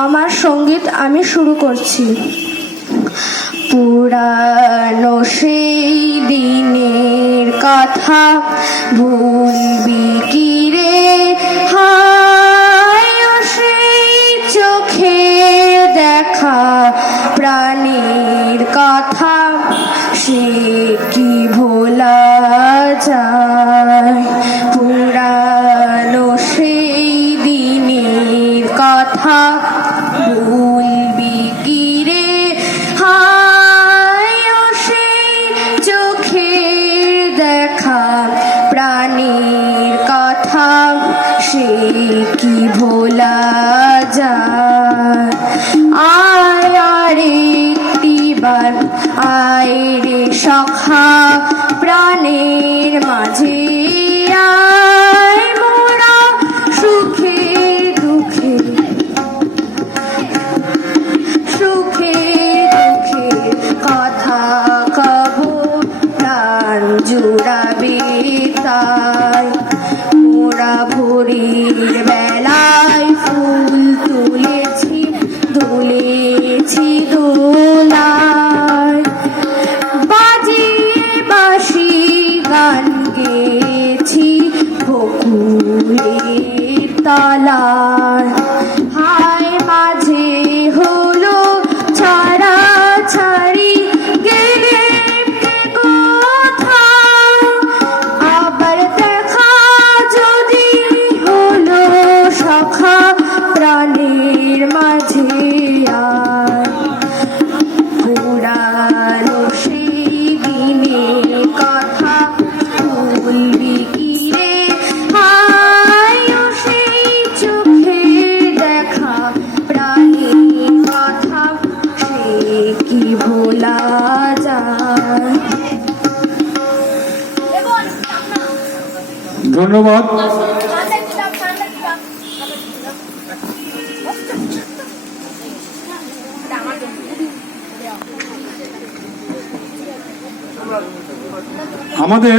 আমার সঙ্গীত আমি শুরু করছি। পুরানো সেই দিনের কথা ভুলবি কি রে, হায় ও সেই চোখের দেখা প্রাণীর কথা, সে কি ভোলা যায়। পুরানো সেই দিনের কথা ভুলবি কি রে, হায় ও সেই চোখের দেখা প্রাণীর কথা, সে কি ভোলা যায়। আয় আরেকটিবার আয় রে সখা প্রাণের মাঝে, আয় মোরা সুখে দুঃখে সুখে দুঃখে কথা কব, প্রাণ জুড়াবে তাই। মোরা ভোরের বেলায় ফুল তুলেছি, দুলেছি দোলায়, বাজিয়ে বাঁশি গান গেয়েছি বকুলের তলায়। হায় মাঝে হলো ছাড়া ছাড়ি, গেলে কে কোথায়, আবার দেখা যদি হলো সখা প্রাণের মাঝে আয়। পুরানো সেই দিনের কথা ভুলবি কি রে, হায় ও সেই চোখে দেখা প্রাণীর কথা, সে কি ভোলা যায়। ধন্যবাদ। আমাদের